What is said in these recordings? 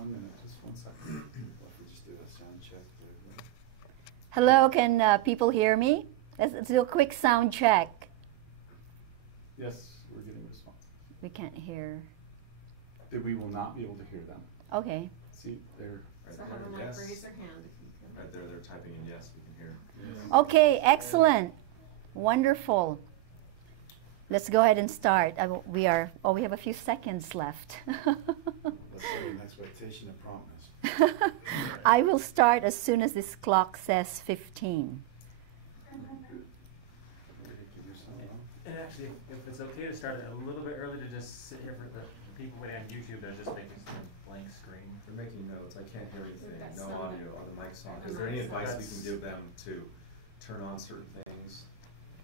1 minute, just 1 second. If we just do a sound check. Hello, can people hear me? Let's do a quick sound check. Yes, we're getting a response. We can't hear. We will not be able to hear them. Okay. See, they're right so there. Yes. Raise their hand if you can. Right there, they're typing in yes, we can hear. Yes. Okay, excellent. Wonderful. Let's go ahead and start. We have a few seconds left. Let's set an expectation of promptness. I will start as soon as this clock says 15. And actually, if it's okay to start a little bit early to just sit here for the people waiting on YouTube, they're just making some blank screen. They're making notes. I can't hear anything. No audio. Are the mics on? Is there any advice we can give them to turn on certain things?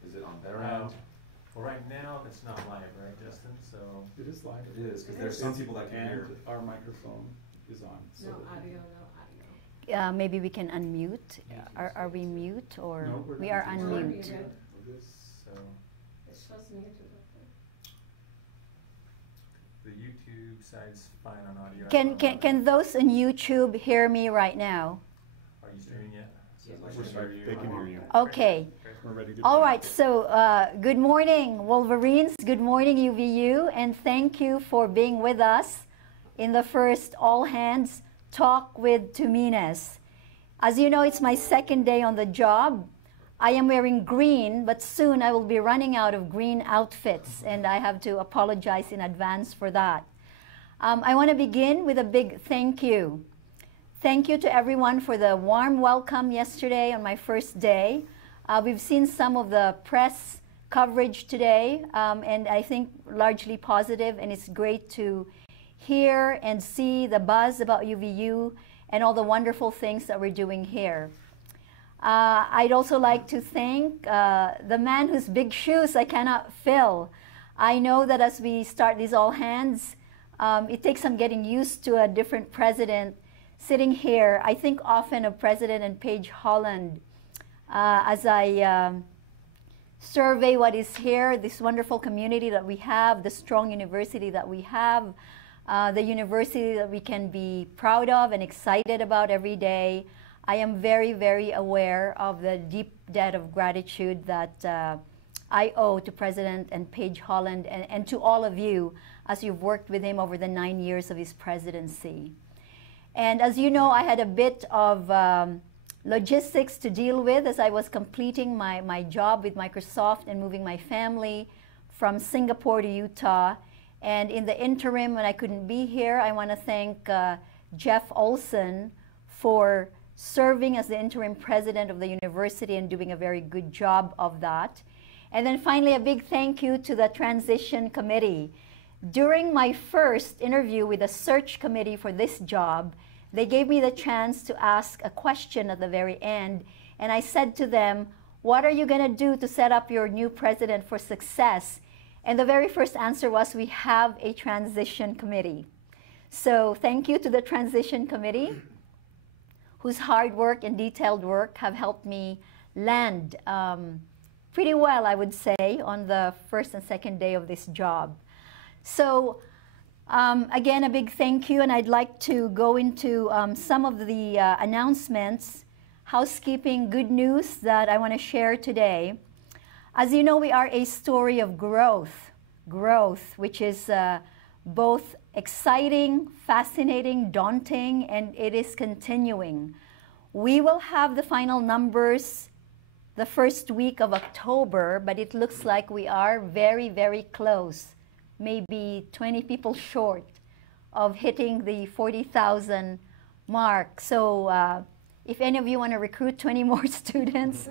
Is it on their end? Well, right now it's not live, right, Justin? So it is live. It is, because there's some people that can hear. Our microphone is on. So no audio, no audio. Maybe we can unmute. Are we mute or no, we are unmute? So it shows muted up there. The YouTube side's fine on audio. Can those on YouTube hear me right now? Are you streaming yet? They can hear you. Okay. We're ready to all right, so good morning, Wolverines. Good morning, UVU, and thank you for being with us in the first All Hands Talk with Tuminez. As you know, it's my second day on the job. I am wearing green, but soon I will be running out of green outfits, and I have to apologize in advance for that. I want to begin with a big thank you. Thank you to everyone for the warm welcome yesterday on my first day. We've seen some of the press coverage today, and I think largely positive, and it's great to hear and see the buzz about UVU and all the wonderful things that we're doing here. I'd also like to thank the man whose big shoes I cannot fill. I know that as we start these all hands, it takes some getting used to a different president sitting here. I think often of President and Paige Holland as I survey what is here, this wonderful community that we have, the strong university that we have, the university that we can be proud of and excited about every day. I am very, very aware of the deep debt of gratitude that I owe to President and Paige Holland and to all of you as you've worked with him over the 9 years of his presidency. And as you know, I had a bit of logistics to deal with as I was completing my job with Microsoft and moving my family from Singapore to Utah. And in the interim, when I couldn't be here, I want to thank Jeff Olson for serving as the interim president of the university and doing a very good job of that. And then finally, a big thank you to the transition committee. During my first interview with the search committee for this job, they gave me the chance to ask a question at the very end, and I said to them, what are you going to do to set up your new president for success? And the very first answer was, we have a transition committee. So thank you to the transition committee, whose hard work and detailed work have helped me land pretty well, I would say, on the first and second day of this job. So again, a big thank you, and I'd like to go into some of the announcements, housekeeping, good news that I want to share today. As you know, we are a story of growth, which is both exciting, fascinating, daunting, and it is continuing. We will have the final numbers the first week of October, but it looks like we are very, very close. Maybe 20 people short of hitting the 40,000 mark. So if any of you want to recruit 20 more students,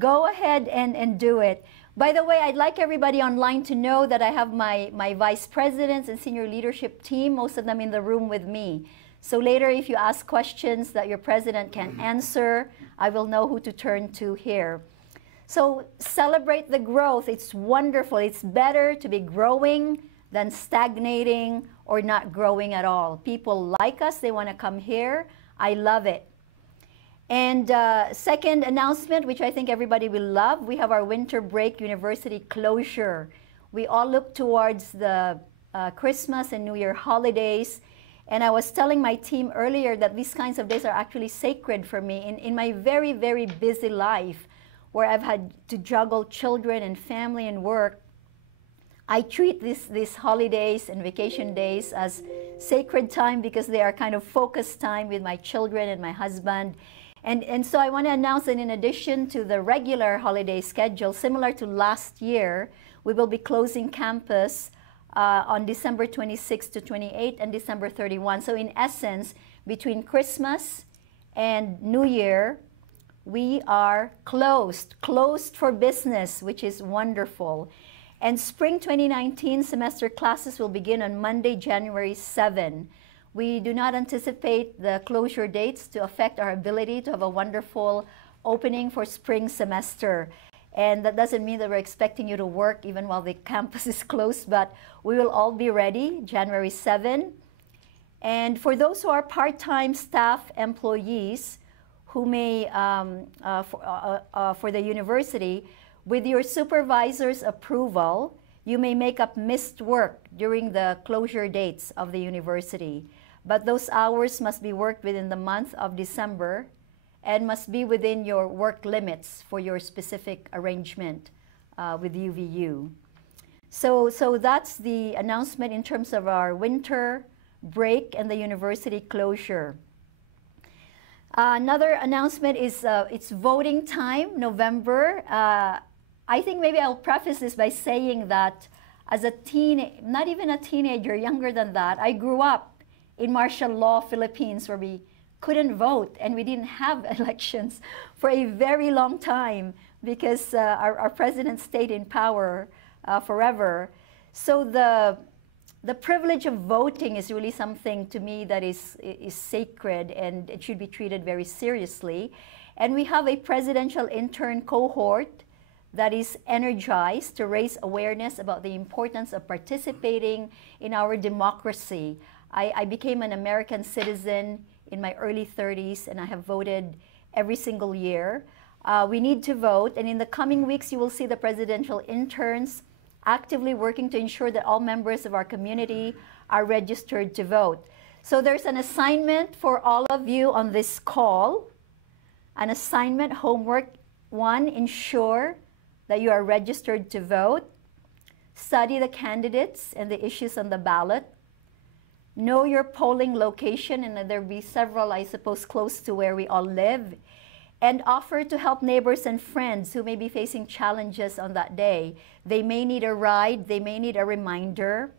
go ahead and do it. By the way, I'd like everybody online to know that I have my vice presidents and senior leadership team, most of them in the room with me. So later, if you ask questions that your president can't answer, I will know who to turn to here. So celebrate the growth. It's wonderful. It's better to be growing than stagnating or not growing at all. People like us. They want to come here. I love it. And second announcement, which I think everybody will love, we have our winter break university closure. We all look towards the Christmas and New Year holidays. And I was telling my team earlier that these kinds of days are actually sacred for me. In my very, very busy life, where I've had to juggle children and family and work, I treat these holidays and vacation days as sacred time because they are kind of focused time with my children and my husband. And so I want to announce that in addition to the regular holiday schedule, similar to last year, we will be closing campus on December 26 to 28 and December 31. So in essence, between Christmas and New Year, we are closed for business, which is wonderful. And spring 2019 semester classes will begin on Monday, January 7. We do not anticipate the closure dates to affect our ability to have a wonderful opening for spring semester. And that doesn't mean that we're expecting you to work even while the campus is closed, but we will all be ready January 7. And for those who are part-time staff employees who may, for the university, with your supervisor's approval, you may make up missed work during the closure dates of the university. But those hours must be worked within the month of December and must be within your work limits for your specific arrangement with UVU. So that's the announcement in terms of our winter break and the university closure. Another announcement is it's voting time, November. I think maybe I'll preface this by saying that as a not even a teenager, younger than that, I grew up in martial law Philippines where we couldn't vote and we didn't have elections for a very long time because our president stayed in power forever. So the privilege of voting is really something to me that is sacred and it should be treated very seriously. And we have a presidential intern cohort that is energized to raise awareness about the importance of participating in our democracy. I became an American citizen in my early 30s and I have voted every single year. We need to vote, and in the coming weeks you will see the presidential interns actively working to ensure that all members of our community are registered to vote. So there's an assignment for all of you on this call. An assignment, homework 1, ensure that you are registered to vote. Study the candidates and the issues on the ballot. Know your polling location, and there'll be several, I suppose, close to where we all live. And offer to help neighbors and friends who may be facing challenges on that day. They may need a ride, they may need a reminder.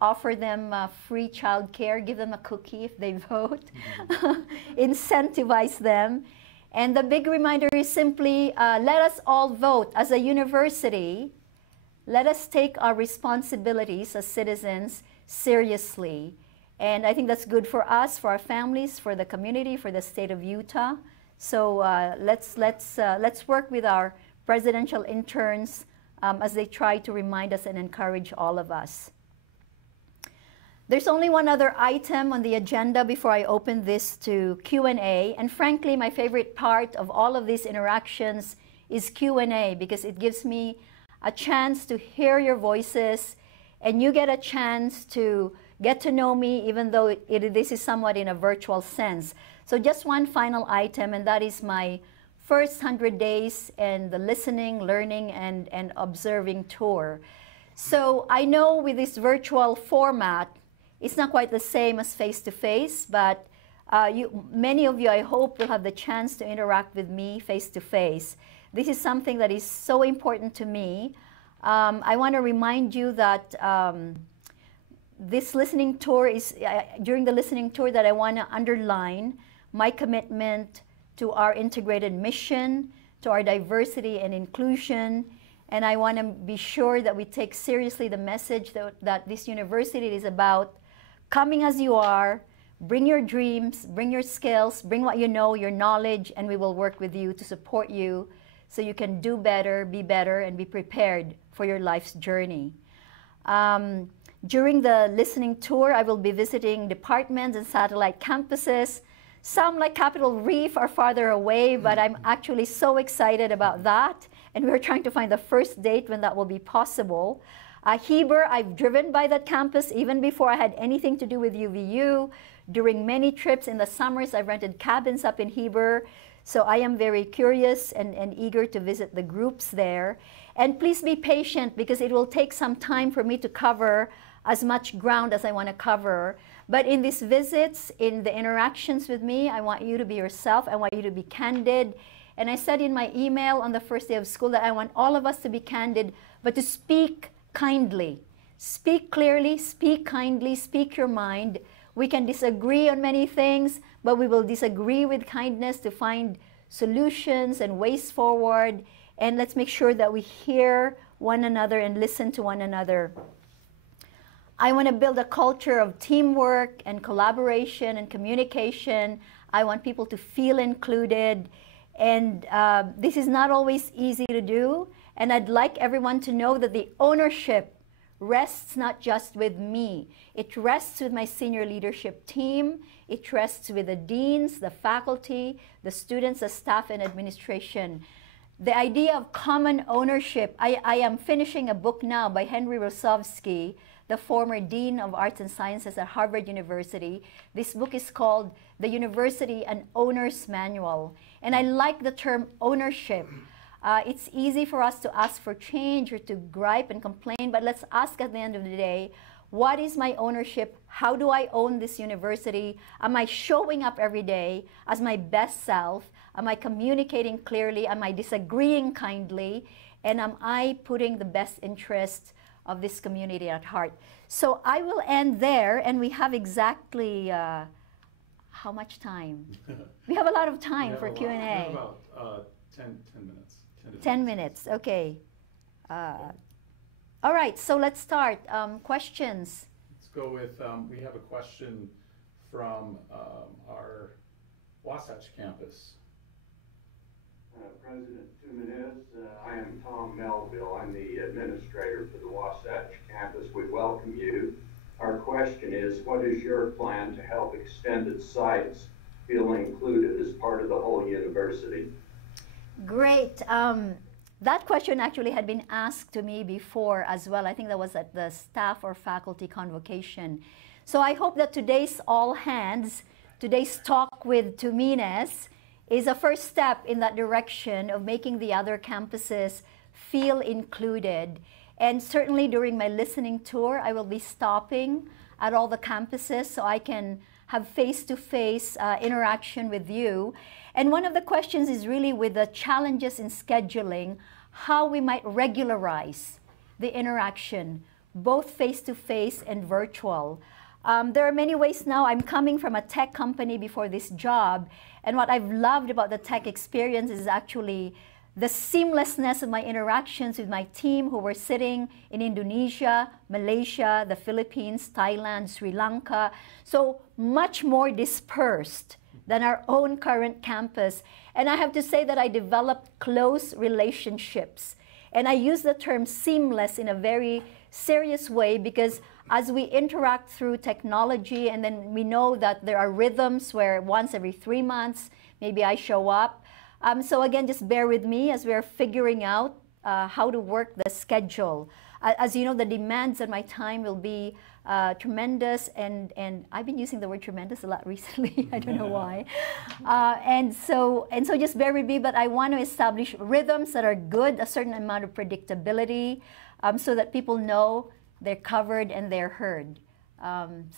Offer them free childcare, give them a cookie if they vote. Incentivize them. And the big reminder is simply, let us all vote. As a university, let us take our responsibilities as citizens seriously. And I think that's good for us, for our families, for the community, for the state of Utah. So let's work with our presidential interns as they try to remind us and encourage all of us. There's only one other item on the agenda before I open this to Q&A. And frankly, my favorite part of all of these interactions is Q&A because it gives me a chance to hear your voices and you get a chance to get to know me even though this is somewhat in a virtual sense. So just one final item, and that is my first 100 days and the listening, learning, and observing tour. So I know with this virtual format, it's not quite the same as face-to-face, but many of you, I hope, will have the chance to interact with me face-to-face. This is something that is so important to me. I want to remind you that this listening tour is, during the listening tour, that I want to underline my commitment to our integrated mission, to our diversity and inclusion, and I want to be sure that we take seriously the message that this university is about coming as you are, bring your dreams, bring your skills, bring what you know, your knowledge, and we will work with you to support you so you can do better, and be prepared for your life's journey. During the listening tour, I will be visiting departments and satellite campuses. Some, like Capitol Reef, are farther away, but I'm actually so excited about that. And we're trying to find the first date when that will be possible. Heber, I've driven by that campus even before I had anything to do with UVU. During many trips in the summers, I've rented cabins up in Heber. So I am very curious and eager to visit the groups there. And please be patient because it will take some time for me to cover as much ground as I want to cover. But in these visits, in the interactions with me, I want you to be yourself. I want you to be candid. And I said in my email on the first day of school that I want all of us to be candid, but to speak kindly. Speak clearly, speak kindly, speak your mind. We can disagree on many things, but we will disagree with kindness to find solutions and ways forward. And let's make sure that we hear one another and listen to one another. I want to build a culture of teamwork and collaboration and communication. I want people to feel included. And this is not always easy to do. And I'd like everyone to know that the ownership rests not just with me. It rests with my senior leadership team. It rests with the deans, the faculty, the students, the staff, and administration. The idea of common ownership, I am finishing a book now by Henry Rosovsky, the former Dean of Arts and Sciences at Harvard University. This book is called The University An Owner's Manual. And I like the term ownership. It's easy for us to ask for change or to gripe and complain, but let's ask at the end of the day, what is my ownership? How do I own this university? Am I showing up every day as my best self? Am I communicating clearly? Am I disagreeing kindly? And am I putting the best interests of this community at heart? So I will end there, and we have exactly how much time? We have a lot of time for Q&A. We have about 10 minutes. 10 minutes, okay. All right, so let's start. Questions? Let's go with, we have a question from our Wasatch campus. President Tuminez, I am Tom Melville. I'm the administrator for the Wasatch campus. We welcome you. Our question is, what is your plan to help extended sites feel included as part of the whole university? Great. That question actually had been asked to me before as well. I think that was at the staff or faculty convocation. So I hope that today's all hands, today's talk with Tuminez, is a first step in that direction of making the other campuses feel included. And certainly during my listening tour, I will be stopping at all the campuses so I can have face-to-face interaction with you. And one of the questions is really with the challenges in scheduling, how we might regularize the interaction, both face-to-face and virtual. There are many ways now. I'm coming from a tech company before this job, and what I've loved about the tech experience is actually the seamlessness of my interactions with my team who were sitting in Indonesia, Malaysia, the Philippines, Thailand, Sri Lanka. So much more dispersed than our own current campus. And I have to say that I developed close relationships. And I use the term seamless in a very serious way because as we interact through technology, and then we know that there are rhythms where once every 3 months, maybe I show up. So again, just bear with me as we're figuring out how to work the schedule. As you know, the demands on my time will be tremendous, and I've been using the word tremendous a lot recently. I don't know why. And so just bear with me, but I want to establish rhythms that are good, a certain amount of predictability, so that people know they're covered and they're heard.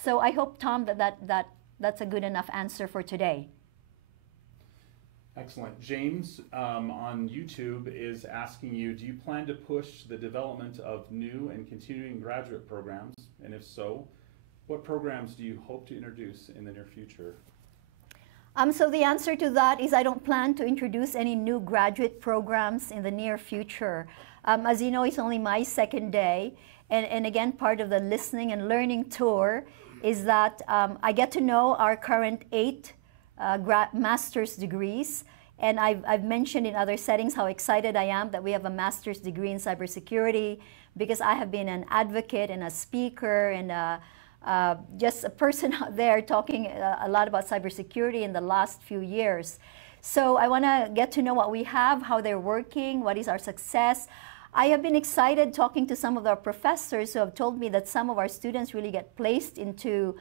So I hope, Tom, that's a good enough answer for today. Excellent. James on YouTube is asking you, do you plan to push the development of new and continuing graduate programs? And if so, what programs do you hope to introduce in the near future? So the answer to that is I don't plan to introduce any new graduate programs in the near future. As you know, it's only my second day. And again, part of the listening and learning tour is that I get to know our current 8 master's degrees. And I've mentioned in other settings how excited I am that we have a master's degree in cybersecurity because I have been an advocate and a speaker and just a person out there talking a lot about cybersecurity in the last few years. So I want to get to know what we have, how they're working, what is our success. I have been excited talking to some of our professors who have told me that some of our students really get placed into,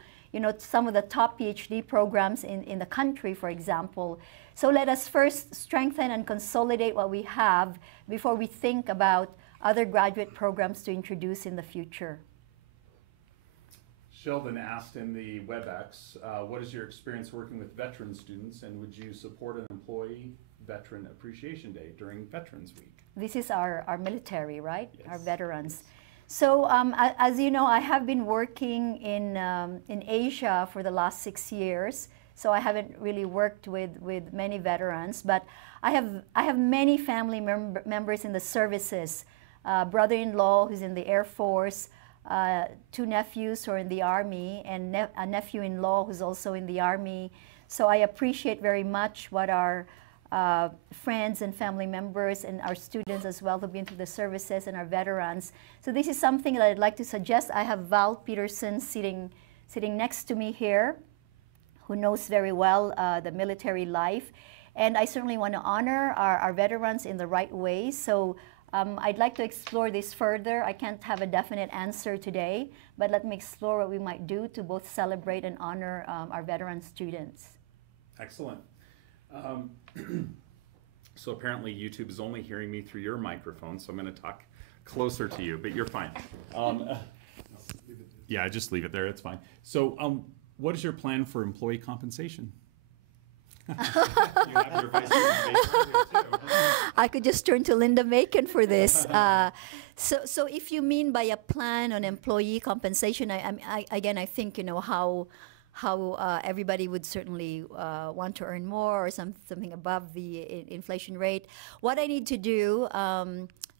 some of the top PhD programs in the country, for example. So let us first strengthen and consolidate what we have before we think about other graduate programs to introduce in the future. Sheldon asked in the WebEx, what is your experience working with veteran students, and would you support an employee Veteran Appreciation Day during Veterans Week? This is our military, right? Yes. Our veterans. So as you know, I have been working in Asia for the last 6 years. So I haven't really worked with many veterans, but I have many family members in the services. Brother-in-law who's in the Air Force, 2 nephews who are in the Army, and a nephew-in-law who's also in the Army. So I appreciate very much what our friends and family members and our students as well who've been through the services and our veterans. So this is something that I'd like to suggest. I have Val Peterson sitting next to me here, who knows very well the military life. And I certainly want to honor our veterans in the right way. So I'd like to explore this further. I can't have a definite answer today, but let me explore what we might do to both celebrate and honor our veteran students. Excellent. So apparently YouTube is only hearing me through your microphone, so I'm going to talk closer to you, but you're fine. Yeah, just leave it there. It's fine. So what is your plan for employee compensation? You have your vice president here too. I could just turn to Linda Macon for this. So if you mean by a plan on employee compensation, I think how everybody would certainly want to earn more or something above the inflation rate. What I need to do,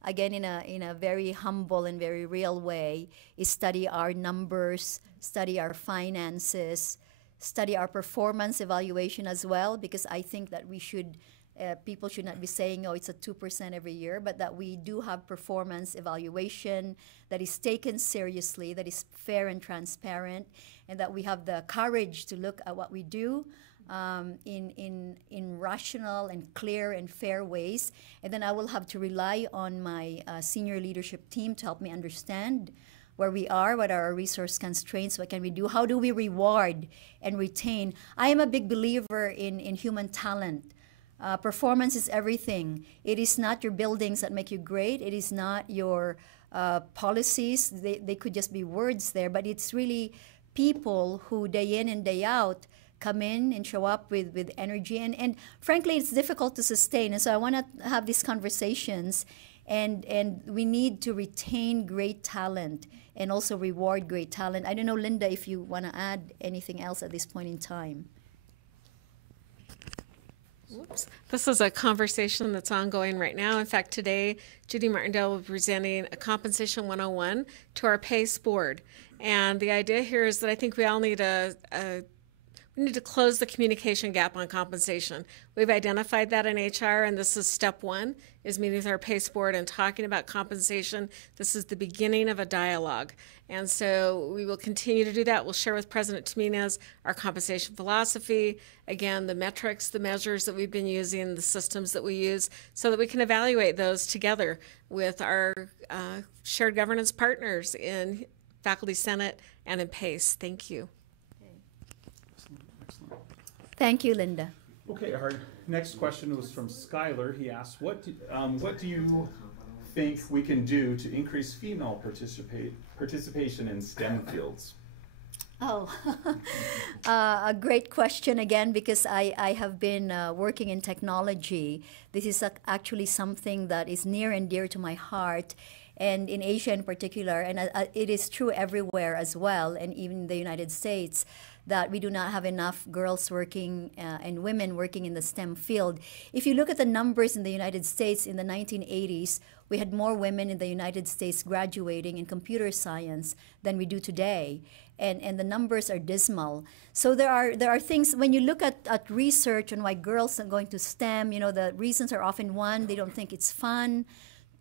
again in a very humble and very real way, is study our numbers, study our finances, study our performance evaluation as well, because I think that we should, people should not be saying, oh, it's a 2% every year, but that we do have performance evaluation that is taken seriously, that is fair and transparent, and that we have the courage to look at what we do in rational and clear and fair ways. And then I will have to rely on my senior leadership team to help me understand where we are, what are our resource constraints, what can we do, how do we reward and retain. I am a big believer in human talent. Performance is everything. It is not your buildings that make you great. It is not your policies. They could just be words there, but it's really people who day in and day out come in and show up with energy. And frankly, it's difficult to sustain. And so I want to have these conversations, and we need to retain great talent and also reward great talent. I don't know, Linda, if you want to add anything else at this point in time. Whoops. This is a conversation that's ongoing right now. In fact, today, Judy Martindale will be presenting a Compensation 101 to our PACE board. And the idea here is that I think we all need we need to close the communication gap on compensation. We've identified that in HR, and this is step 1, is meeting with our PACE board and talking about compensation. This is the beginning of a dialogue. And so we will continue to do that. We'll share with President Tuminez our compensation philosophy, again, the metrics, the measures that we've been using, the systems that we use, so that we can evaluate those together with our shared governance partners in Faculty Senate and in PACE. Thank you. Thank you, Linda. Okay, our next question was from Skylar. He asked, what do you think we can do to increase female participation in STEM fields? Oh, a great question again, because I have been working in technology. This is actually something that is near and dear to my heart, and in Asia in particular, and it is true everywhere as well, and even in the United States, that we do not have enough girls working and women working in the STEM field. If you look at the numbers in the United States in the 1980s, we had more women in the United States graduating in computer science than we do today. And the numbers are dismal. So there are things, when you look at research on why girls are going to STEM, the reasons are often 1, they don't think it's fun.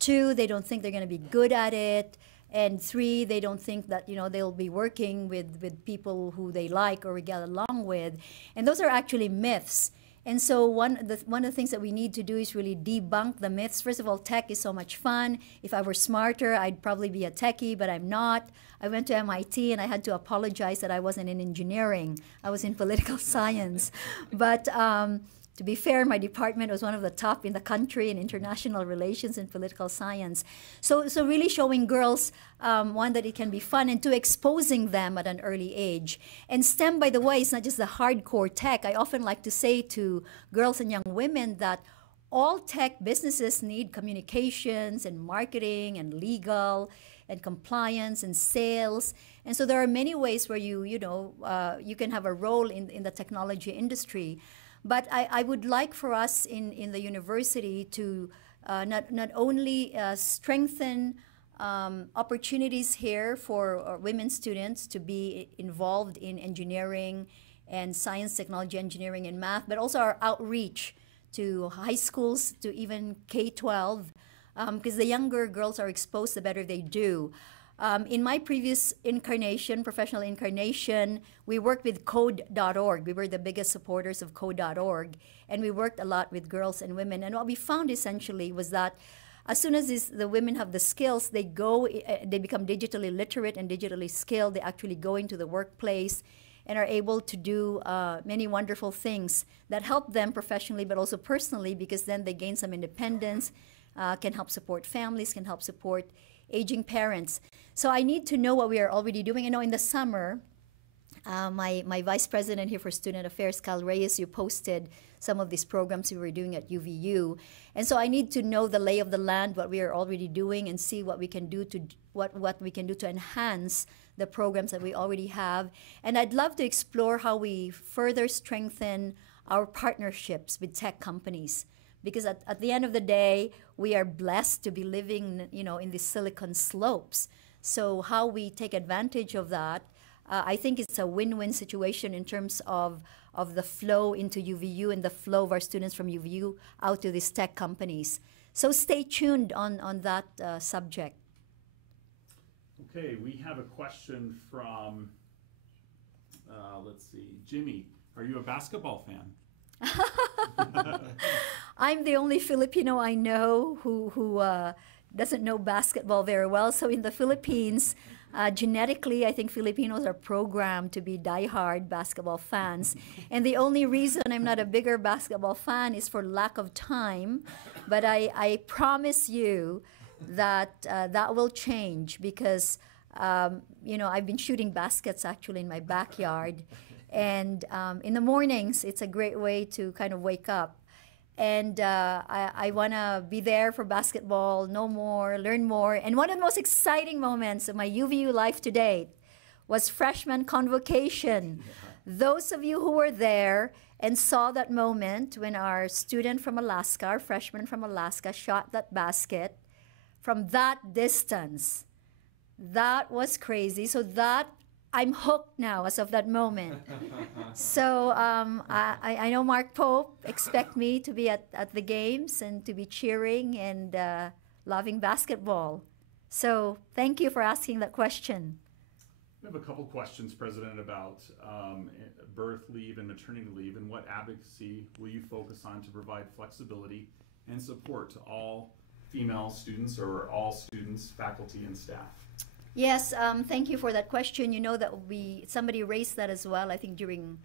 2, they don't think they're going to be good at it. And 3, they don't think that they'll be working with people who they like or get along with. And those are actually myths. And so one of the things that we need to do is really debunk the myths. First of all, tech is so much fun. If I were smarter, I'd probably be a techie, but I'm not. I went to MIT and I had to apologize that I wasn't in engineering. I was in political science. But to be fair, my department was one of the top in the country in international relations and political science. So really showing girls, one, that it can be fun, and two, exposing them at an early age. And STEM, by the way, is not just the hardcore tech. I often like to say to girls and young women that all tech businesses need communications and marketing and legal and compliance and sales. And so there are many ways where you can have a role in the technology industry. But I would like for us in the university to not only strengthen opportunities here for women students to be involved in engineering and science, technology, engineering, and math, but also our outreach to high schools, to even K-12, because the younger girls are exposed, the better they do. In my previous incarnation, professional incarnation, we worked with code.org. We were the biggest supporters of code.org, and we worked a lot with girls and women. And what we found essentially was that as soon as the women have the skills, they become digitally literate and digitally skilled. They actually go into the workplace and are able to do many wonderful things that help them professionally, but also personally, because then they gain some independence, can help support families, can help support aging parents. So I need to know what we are already doing. You know, in the summer, my vice president here for Student Affairs, Cal Reyes, you posted some of these programs we were doing at UVU. And so I need to know the lay of the land, what we are already doing, and see what we can do to enhance the programs that we already have. And I'd love to explore how we further strengthen our partnerships with tech companies. Because at the end of the day, we are blessed to be living, in the Silicon Slopes. So how we take advantage of that, I think it's a win-win situation in terms of the flow into UVU and the flow of our students from UVU out to these tech companies. So stay tuned on that subject. Okay, we have a question from, let's see, Jimmy. Are you a basketball fan? I'm the only Filipino I know who doesn't know basketball very well. So in the Philippines, genetically, I think Filipinos are programmed to be diehard basketball fans. And the only reason I'm not a bigger basketball fan is for lack of time. But I promise you that that will change because, I've been shooting baskets actually in my backyard. And in the mornings, it's a great way to kind of wake up. And I want to be there for basketball, know more, learn more. And one of the most exciting moments of my UVU life to date was freshman convocation. Yeah. Those of you who were there and saw that moment when our student from Alaska, our freshman from Alaska, shot that basket from that distance, that was crazy. So I'm hooked now as of that moment. So I know Mark Pope expect me to be at the games and to be cheering and loving basketball. So thank you for asking that question. We have a couple questions, President, about birth leave and maternity leave, and what advocacy will you focus on to provide flexibility and support to all female students or all students, faculty, and staff? Yes, thank you for that question. You know that somebody raised that as well, I think during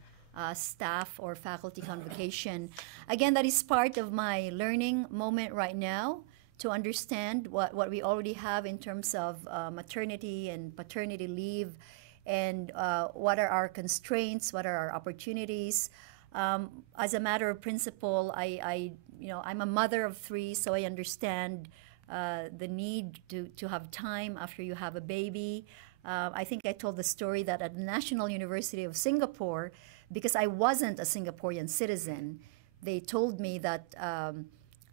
staff or faculty convocation. Again, that is part of my learning moment right now to understand what we already have in terms of maternity and paternity leave and what are our constraints, what are our opportunities. As a matter of principle, I'm a mother of 3, so I understand the need to have time after you have a baby. I think I told the story that at the National University of Singapore, because I wasn't a Singaporean citizen, they told me that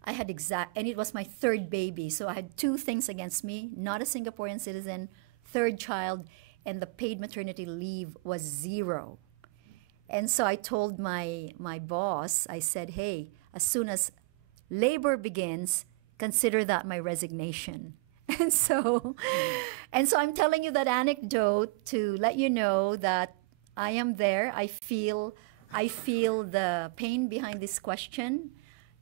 I had and it was my 3rd baby, so I had 2 things against me: not a Singaporean citizen, 3rd child, and the paid maternity leave was 0. And so I told my boss, I said, hey, as soon as labor begins, consider that my resignation. And so I'm telling you that anecdote to let you know that I am there. I feel I feel the pain behind this question,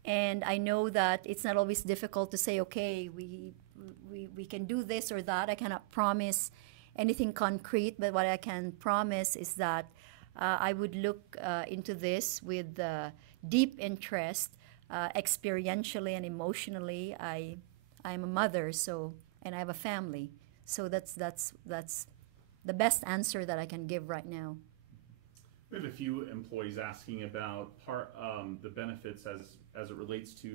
and I know that it's not always difficult to say, okay, we can do this or that. I cannot promise anything concrete, but what I can promise is that I would look into this with deep interest, experientially and emotionally. I'm a mother, and I have a family, so that's the best answer that I can give right now. We have a few employees asking about the benefits as it relates to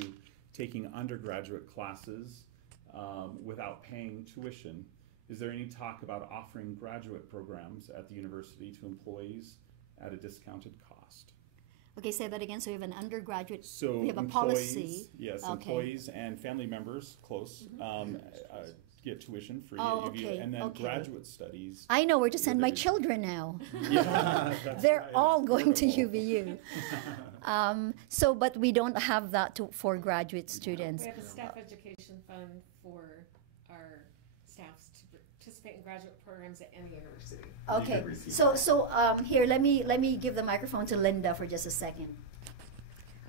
taking undergraduate classes without paying tuition. Is there any talk about offering graduate programs at the university to employees at a discounted cost? Okay, say that again. So you have an undergraduate, So we have a employees, policy. yes, Okay. employees and family members close get tuition free Oh, at UVU, okay, and then okay. graduate studies. I know where to send my Liberty. children now. Yeah, that's They're right. all It's going to portable. UVU. But we don't have that for graduate students. We have a staff education fund for our staffs to participate in graduate programs at any university. Okay, can receive so here, let me give the microphone to Linda for just a second.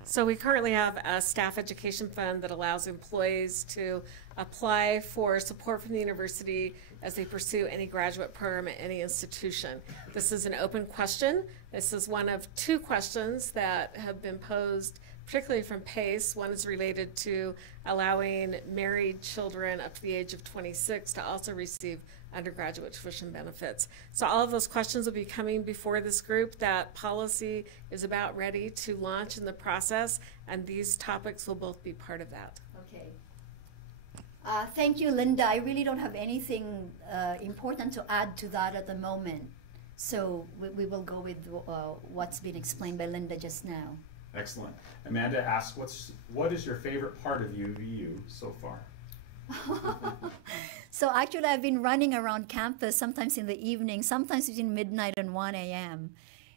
So we currently have a staff education fund that allows employees to apply for support from the university as they pursue any graduate program at any institution. This is an open question. This is one of two questions that have been posed, particularly from PACE. One is related to allowing married children up to the age of 26 to also receive undergraduate tuition benefits. So all of those questions will be coming before this group. That policy is about ready to launch in the process, and these topics will both be part of that. Okay. Thank you, Linda. I really don't have anything important to add to that at the moment. So we will go with what's been explained by Linda just now. Excellent. Amanda asks, what is your favorite part of UVU so far? So actually, I've been running around campus, sometimes in the evening, sometimes between midnight and 1 a.m.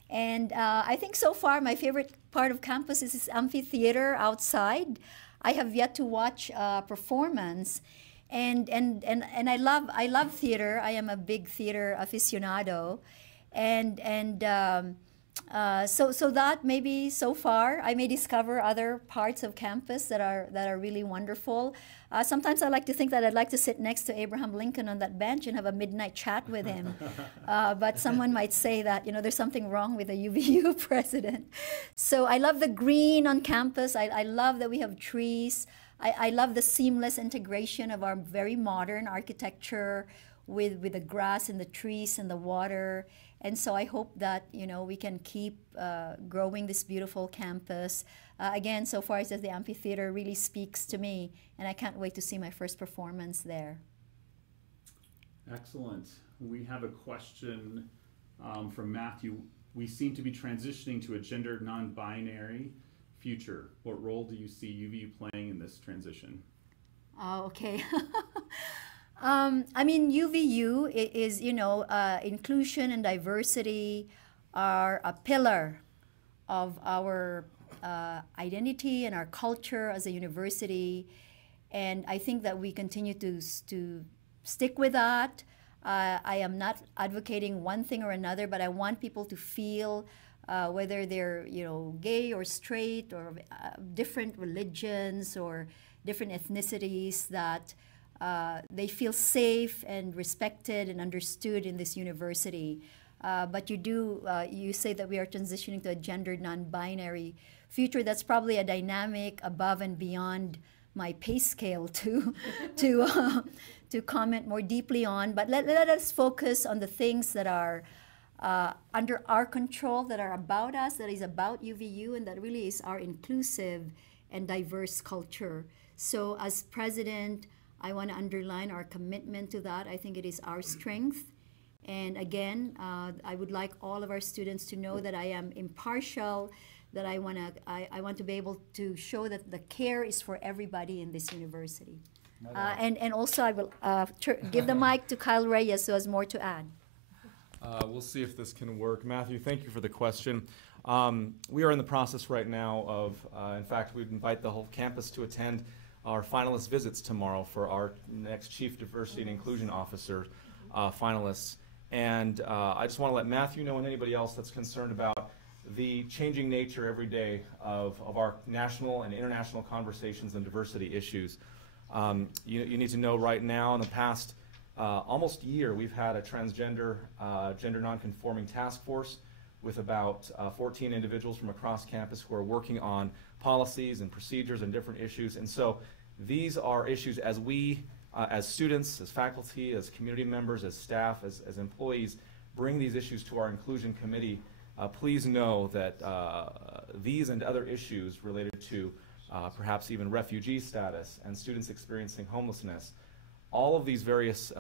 And I think so far my favorite part of campus is this amphitheater outside. I have yet to watch a performance, and I love theater. I am a big theater aficionado, so that maybe so far I may discover other parts of campus that are really wonderful. Sometimes I like to think that I'd like to sit next to Abraham Lincoln on that bench and have a midnight chat with him. But someone might say that, there's something wrong with the UVU president. So I love the green on campus. I love that we have trees. I love the seamless integration of our very modern architecture with the grass and the trees and the water. And so I hope that, we can keep growing this beautiful campus. Again, so far as the amphitheater really speaks to me, and I can't wait to see my first performance there. Excellent. We have a question from Matthew. We seem to be transitioning to a gender non-binary future. What role do you see UVU playing in this transition? Oh, okay. UVU is, inclusion and diversity are a pillar of our identity and our culture as a university. And I think that we continue to stick with that. I am not advocating one thing or another, but I want people to feel whether they're, gay or straight or different religions or different ethnicities, that they feel safe and respected and understood in this university. But you say that we are transitioning to a gender non-binary future. That's probably a dynamic above and beyond my pay scale to comment more deeply on. But let us focus on the things that are under our control, that are about us, that is about UVU, and that really is our inclusive and diverse culture. So as president, I want to underline our commitment to that. I think it is our strength. And again, I would like all of our students to know that I am impartial, that I want to be able to show that the care is for everybody in this university. And also I will give the mic to Kyle Reyes, who has more to add. We'll see if this can work. Matthew, thank you for the question. We are in the process right now of, in fact, we'd invite the whole campus to attend our finalist visits tomorrow for our next Chief Diversity and Inclusion Officer finalists. And I just want to let Matthew know and anybody else that's concerned about the changing nature every day of our national and international conversations and diversity issues. You need to know right now, in the past almost year, we've had a transgender, gender nonconforming task force with about 14 individuals from across campus who are working on policies and procedures and different issues. And so these are issues as we, as students, as faculty, as community members, as staff, as employees, bring these issues to our inclusion committee. Please know that these and other issues related to perhaps even refugee status and students experiencing homelessness, all of these various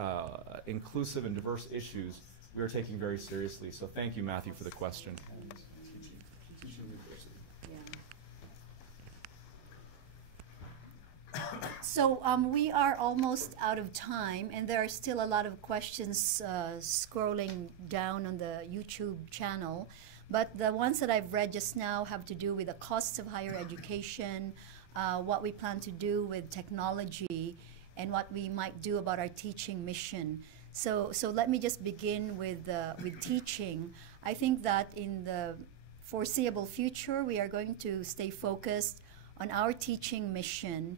inclusive and diverse issues we are taking very seriously. So thank you, Matthew, for the question. So we are almost out of time, and there are still a lot of questions scrolling down on the YouTube channel. But the ones that I've read just now have to do with the costs of higher education, what we plan to do with technology, and what we might do about our teaching mission. So let me just begin with teaching. I think that in the foreseeable future, we are going to stay focused on our teaching mission.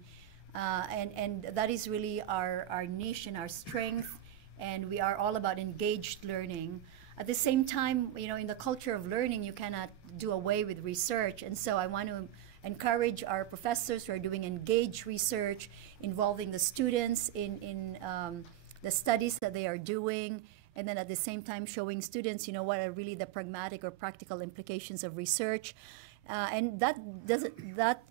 And that is really our niche and our strength, and we are all about engaged learning. At the same time, in the culture of learning, you cannot do away with research, and so I want to encourage our professors who are doing engaged research, involving the students in the studies that they are doing, and then at the same time showing students, what are really the pragmatic or practical implications of research. And that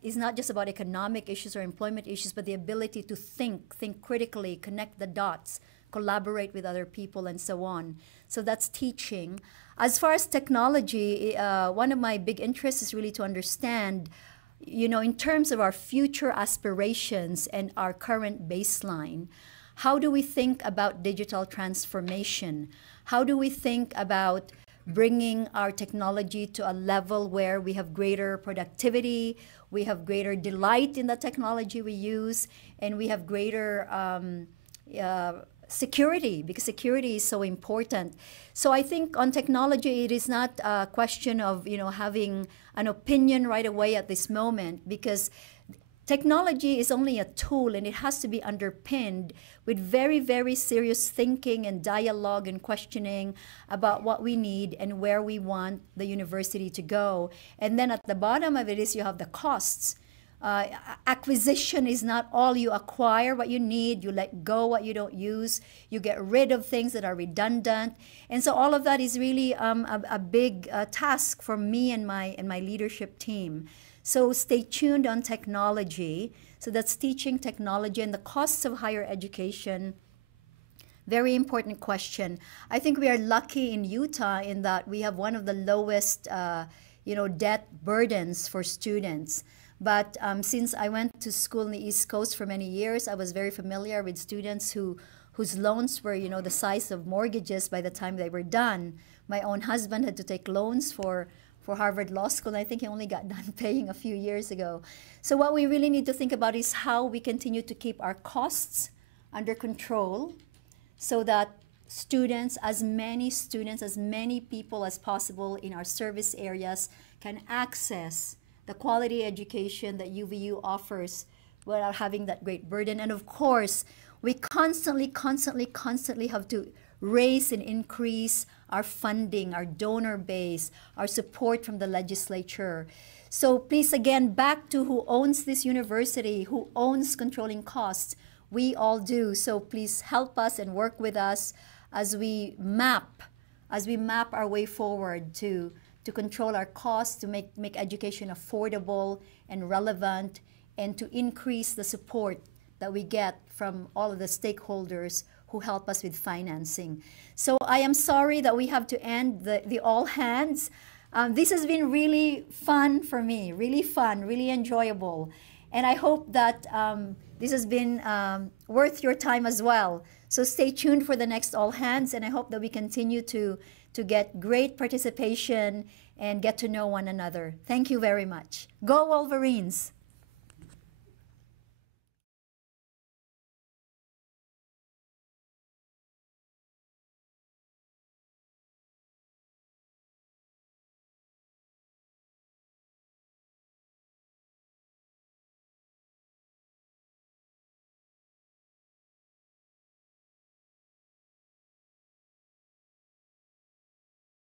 is not just about economic issues or employment issues, but the ability to think critically, connect the dots, collaborate with other people, and so on. So that's teaching. As far as technology, one of my big interests is really to understand, in terms of our future aspirations and our current baseline, how do we think about digital transformation? How do we think about bringing our technology to a level where we have greater productivity, we have greater delight in the technology we use, and we have greater security, because security is so important. So I think on technology, it is not a question of having an opinion right away at this moment, because technology is only a tool, and it has to be underpinned with very, very serious thinking and dialogue and questioning about what we need and where we want the university to go. And then at the bottom of it is you have the costs. Acquisition is not all you acquire what you need. You let go what you don't use. You get rid of things that are redundant. And so all of that is really a big task for me and my leadership team. So stay tuned on technology. So that's teaching, technology, and the costs of higher education. Very important question. I think we are lucky in Utah in that we have one of the lowest, debt burdens for students. But since I went to school in the East Coast for many years, I was very familiar with students whose loans were, the size of mortgages by the time they were done. My own husband had to take loans for Harvard Law School. I think he only got done paying a few years ago. So what we really need to think about is how we continue to keep our costs under control so that as many people as possible in our service areas can access the quality education that UVU offers without having that great burden. And of course, we constantly have to raise and increase our funding, our donor base, our support from the legislature. So please, again, back to who owns this university, who owns controlling costs. We all do. So please help us and work with us as we map our way forward to control our costs, to make education affordable and relevant, and to increase the support that we get from all of the stakeholders who help us with financing. So I am sorry that we have to end the all hands. This has been really fun for me, really fun, really enjoyable. And I hope that this has been worth your time as well. So stay tuned for the next all hands, and I hope that we continue to get great participation and get to know one another. Thank you very much. Go Wolverines!